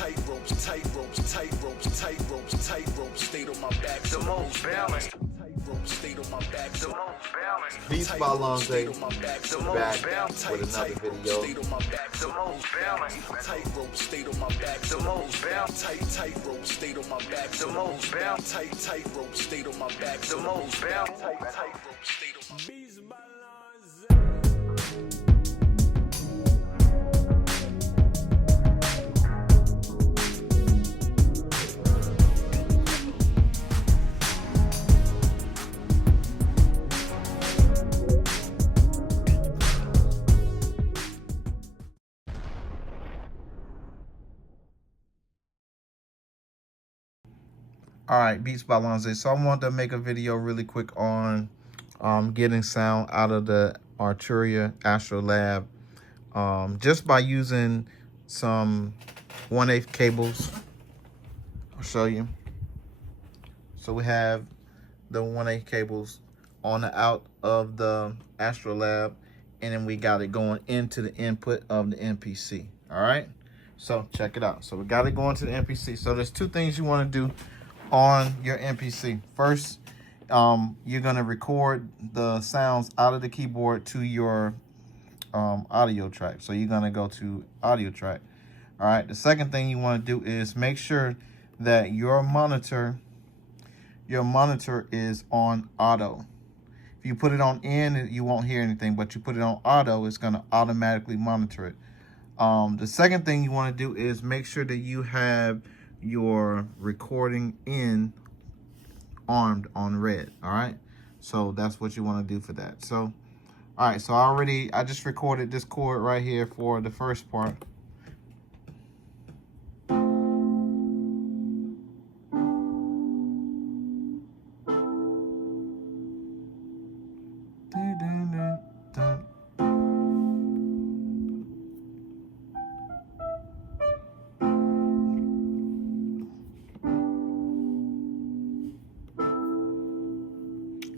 tight ropes, tight ropes, tight ropes, tight ropes, tight ropes. Stayed on my back, the most balanced. Stayed on my back, the most balanced. Beats by Lonze, back with another video. Stayed on my back, the most balanced. Tight rope, stayed on my back, the most balanced. Tight rope, stayed on my back, the most balanced. Tight rope, stayed on my back, the most balanced. Tight rope, stayed on my back. All right, Beats by Lonze. So I wanted to make a video really quick on getting sound out of the Arturia Astrolab just by using some 1/8 cables. I'll show you. So we have the 1/8 cables on the out of the Astrolab, and then we got it going into the input of the MPC. All right, so check it out. So we got it going to the MPC. So there's two things you want to do on your MPC. First, you're going to record the sounds out of the keyboard to your audio track. So you're going to go to audio track. All right, the second thing you want to do is make sure that your monitor is on auto. If you put it on in, you won't hear anything, but you put it on auto, it's going to automatically monitor it. The second thing you want to do is make sure that you have your recording in armed on red. All right, so that's what you want to do for that. So all right, so I just recorded this chord right here for the first part.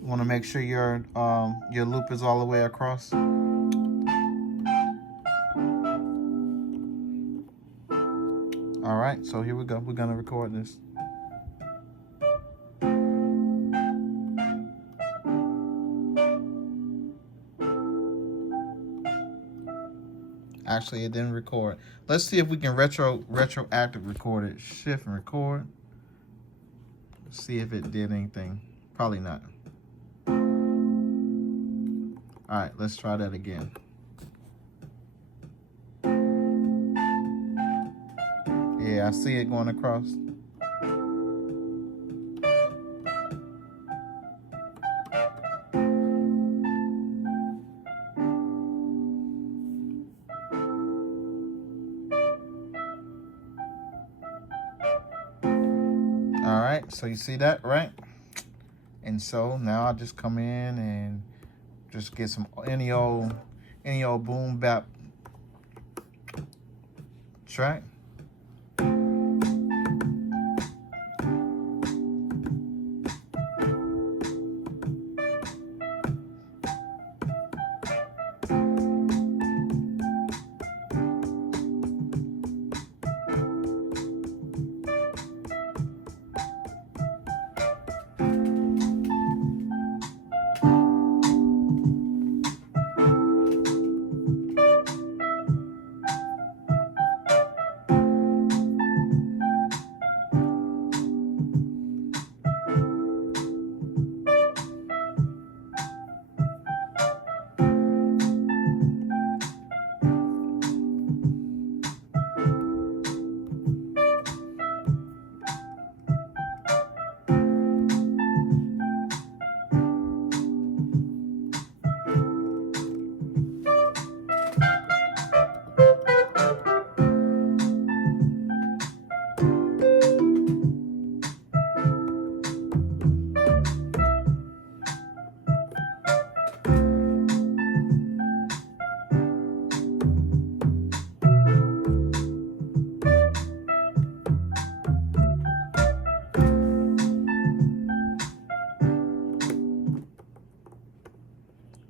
Want to make sure your loop is all the way across. All right, so here we go. We're gonna record this. Actually, it didn't record. Let's see if we can retroactive record it. Shift and record. Let's see if it did anything. Probably not. All right, let's try that again. Yeah, I see it going across. All right, so you see that, right? And so now I just come in and just get some any old boom bap track.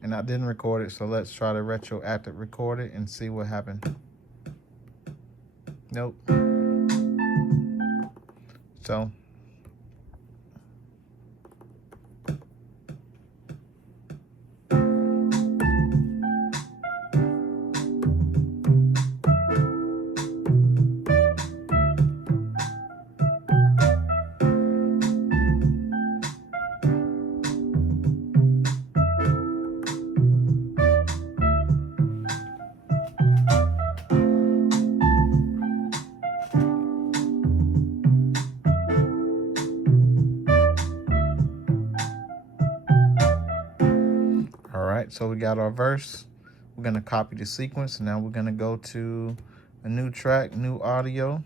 And I didn't record it, so let's try to retroactive record it and see what happened. Nope. So so we got our verse. We're gonna copy the sequence. Now we're gonna go to a new track, new audio.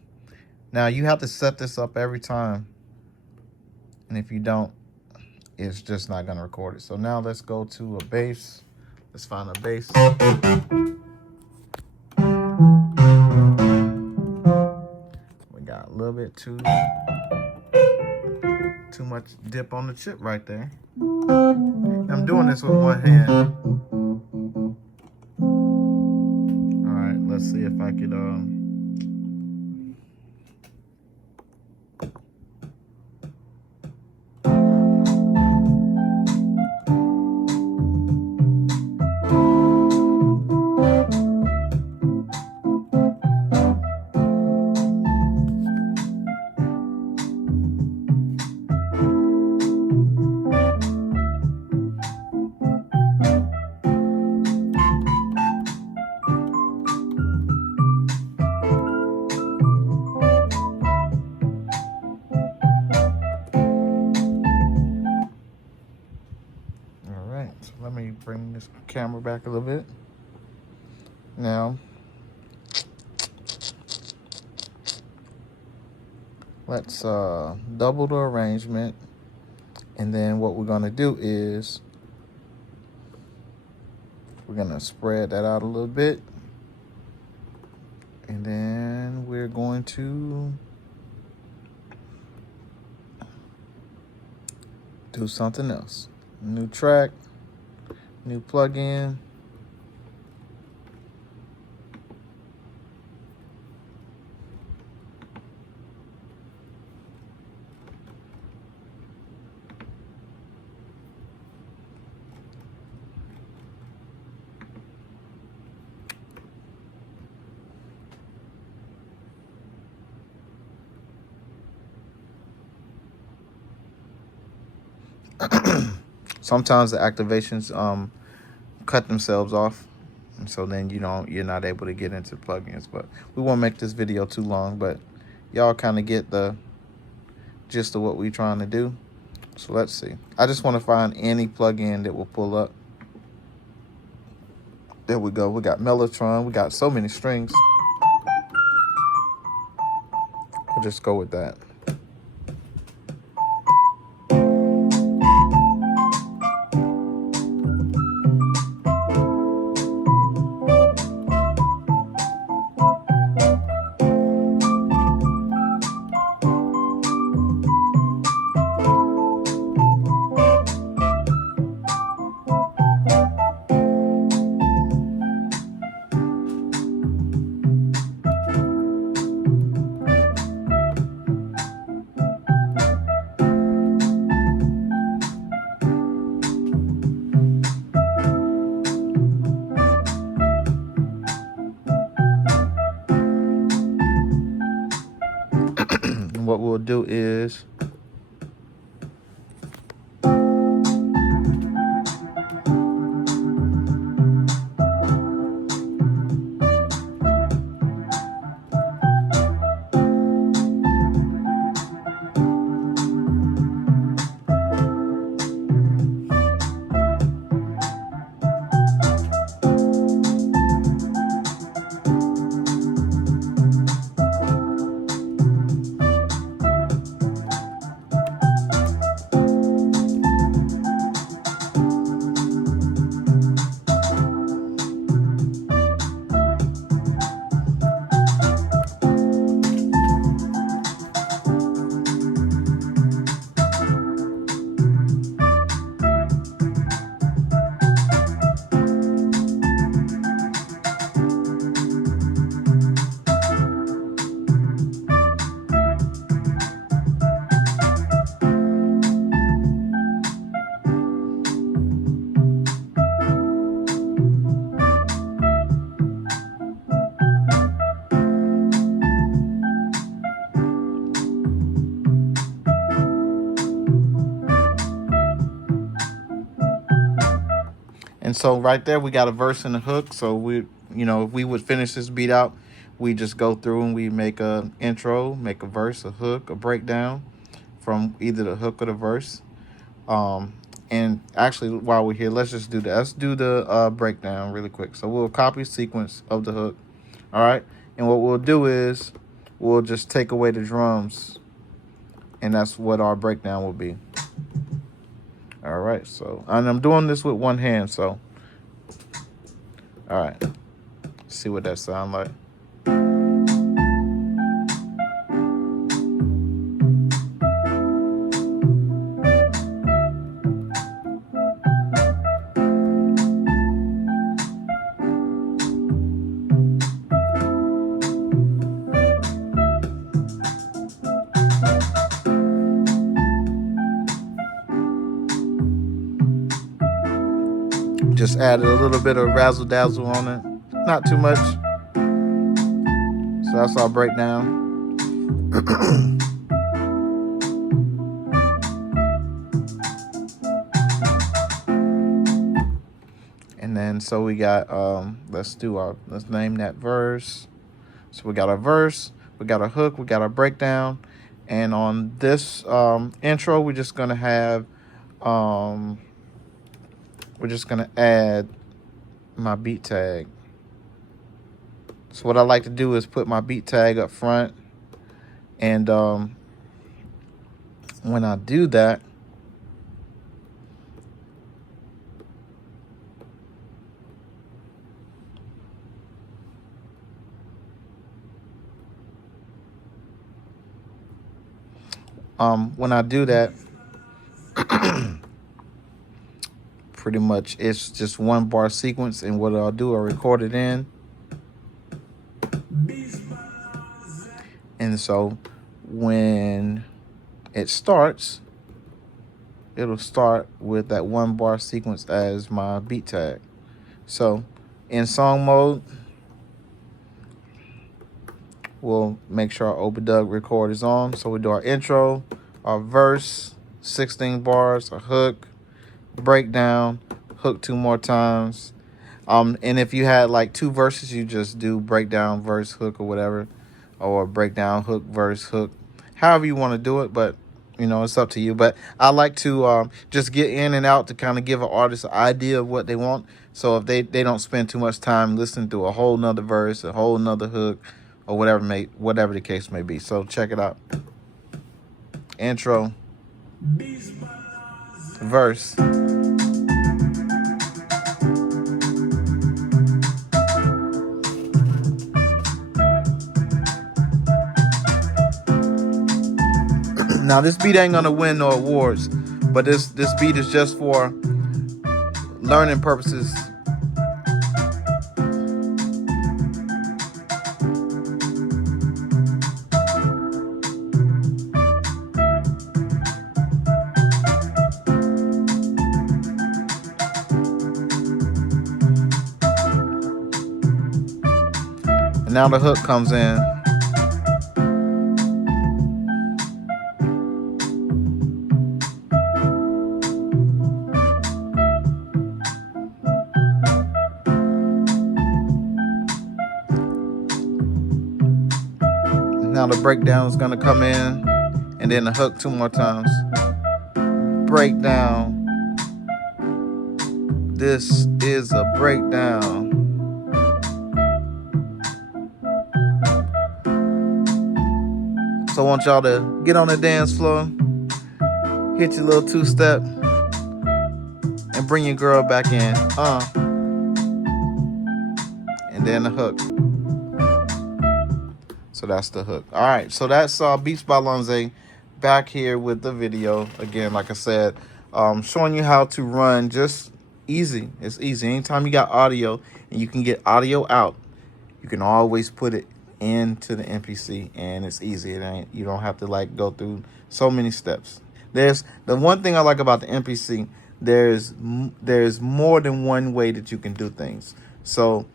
Now you have to set this up every time, and if you don't, it's just not gonna record it. So now let's go to a bass. Let's find a bass. We got a little bit too much dip on the chip right there. I'm doing this with one hand. All right, let's see if I could let me bring this camera back a little bit. Now, let's double the arrangement. And then what we're gonna do is we're gonna spread that out a little bit. And then we're going to do something else. New track. New plugin. Sometimes the activations cut themselves off, and so then you're not able to get into plugins. But we won't make this video too long, but y'all kind of get the gist of what we're trying to do. So let's see. I just want to find any plugin that will pull up. There we go. We got Mellotron. We got so many strings. We'll just go with that. What we'll do is And so right there, we got a verse and a hook. So we, if we would finish this beat out, we just go through and we make a intro, make a verse, a hook, a breakdown from either the hook or the verse. And actually, while we're here, let's just do that. Let's do the breakdown really quick. So we'll copy sequence of the hook. All right. And what we'll do is we'll just take away the drums. And that's what our breakdown will be. All right. So, and I'm doing this with one hand. So, all right. Let's see what that sounds like. Just added a little bit of razzle dazzle on it, not too much. So that's our breakdown. And then so we got let's name that verse. So we got a verse, we got a hook, we got a breakdown, and on this intro we're just gonna have we're just going to add my beat tag. So what I like to do is put my beat tag up front. And when I do that, pretty much it's just one bar sequence, and what I'll do, I'll record it in. And so when it starts, it'll start with that one bar sequence as my beat tag. So in song mode, we'll make sure our overdub record is on. So we do our intro, our verse, 16 bars, a hook, breakdown, hook 2 more times. And if you had like 2 verses, you just do breakdown, verse, hook, or whatever, or breakdown, hook, verse, hook, however you want to do it. But it's up to you. But I like to just get in and out to kind of give an artist an idea of what they want. So if they don't spend too much time listening to a whole nother verse, a whole nother hook, or whatever the case may be. So check it out. Intro, verse. Now this beat ain't gonna win no awards, but this beat is just for learning purposes. And now the hook comes in. Now the breakdown is gonna come in, and then the hook 2 more times. Breakdown. This is a breakdown. So I want y'all to get on the dance floor, hit your little 2-step, and bring your girl back in. And then the hook. So that's the hook. All right, so that's Beats by Lonze back here with the video. Again, like I said, showing you how to run just easy. It's easy. Anytime you got audio and you can get audio out, you can always put it into the MPC, and it's easy. You don't have to like go through so many steps. There's the one thing I like about the MPC. There's more than one way that you can do things. So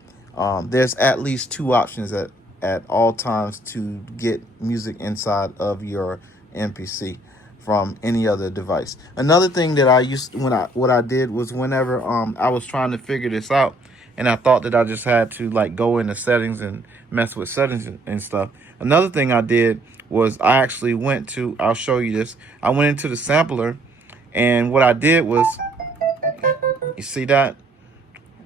there's at least 2 options at all times to get music inside of your MPC. from any other device. Another thing that I used what I did was whenever I was trying to figure this out, and I thought that I just had to like go into settings and mess with settings and stuff. Another thing I did was I actually went to, I'll show you this. I went into the sampler, and what I did was, you see that?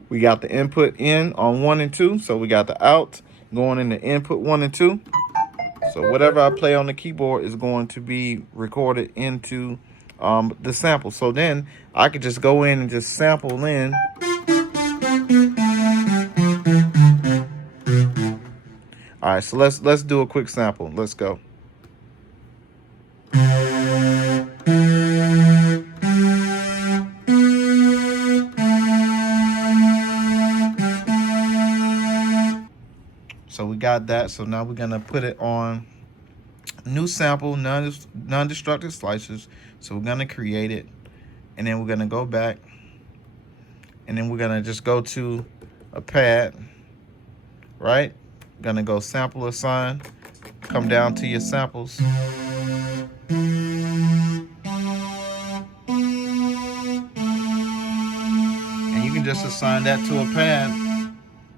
We got the input in on 1 and 2. So we got the out going into input 1 and 2. So whatever I play on the keyboard is going to be recorded into the sample. So then I could just go in and just sample in. All right, so let's do a quick sample. Let's go. So we got that. So now we're gonna put it on new sample, non-destructive slices. So we're gonna create it, and then we're gonna go back, and then we're gonna just go to a pad, right? Gonna go sample assign, come down to your samples. And you can just assign that to a pad.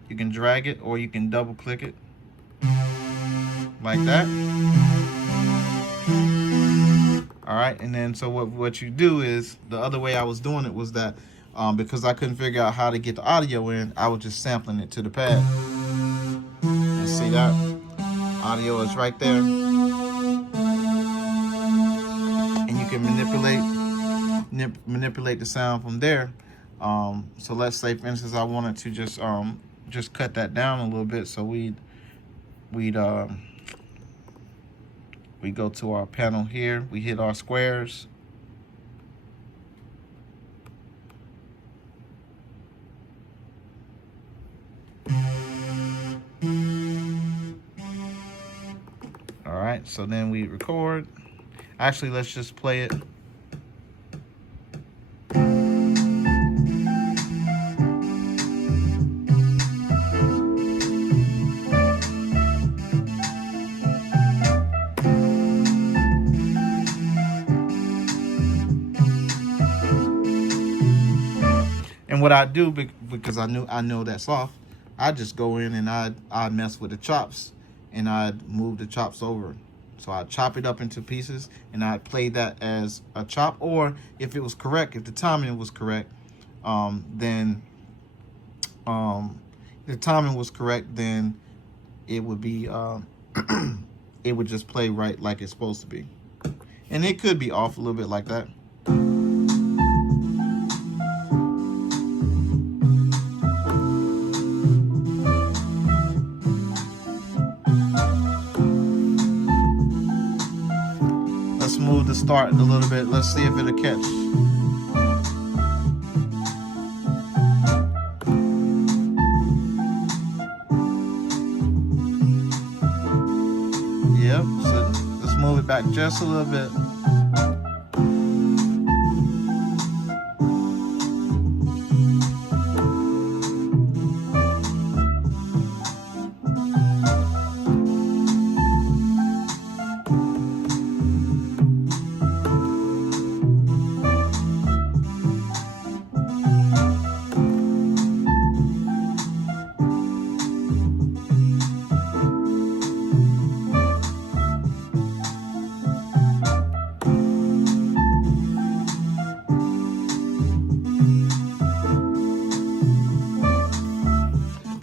You can drag it or you can double click it like that. All right, and then so what you do is, the other way I was doing it was that because I couldn't figure out how to get the audio in, I was just sampling it to the pad. And see that? Audio is right there. And you can manipulate the sound from there. So let's say, for instance, I wanted to just cut that down a little bit. So we go to our panel here, we hit our squares. All right, so then we record. Actually, let's just play it. And what I do, because I know that's off, I just go in and I mess with the chops, and I'd move the chops over. So I chop it up into pieces, and I play that as a chop. Or if it was correct, if the timing was correct, then it would be it would just play right like it's supposed to be. And it could be off a little bit like that. Move the start a little bit. Let's see if it'll catch. Yep, so let's move it back just a little bit.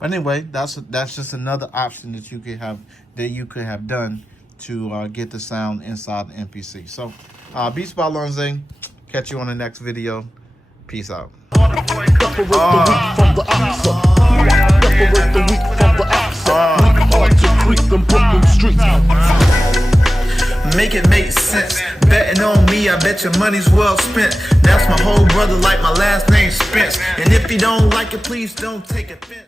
Anyway, that's just another option that you could have done to get the sound inside the MPC. So, Beats by Lonze. Catch you on the next video. Peace out. Make it make sense. Betting on me, I bet your money's well spent. That's my whole brother, like my last name Spence. And if you don't like it, please don't take offense.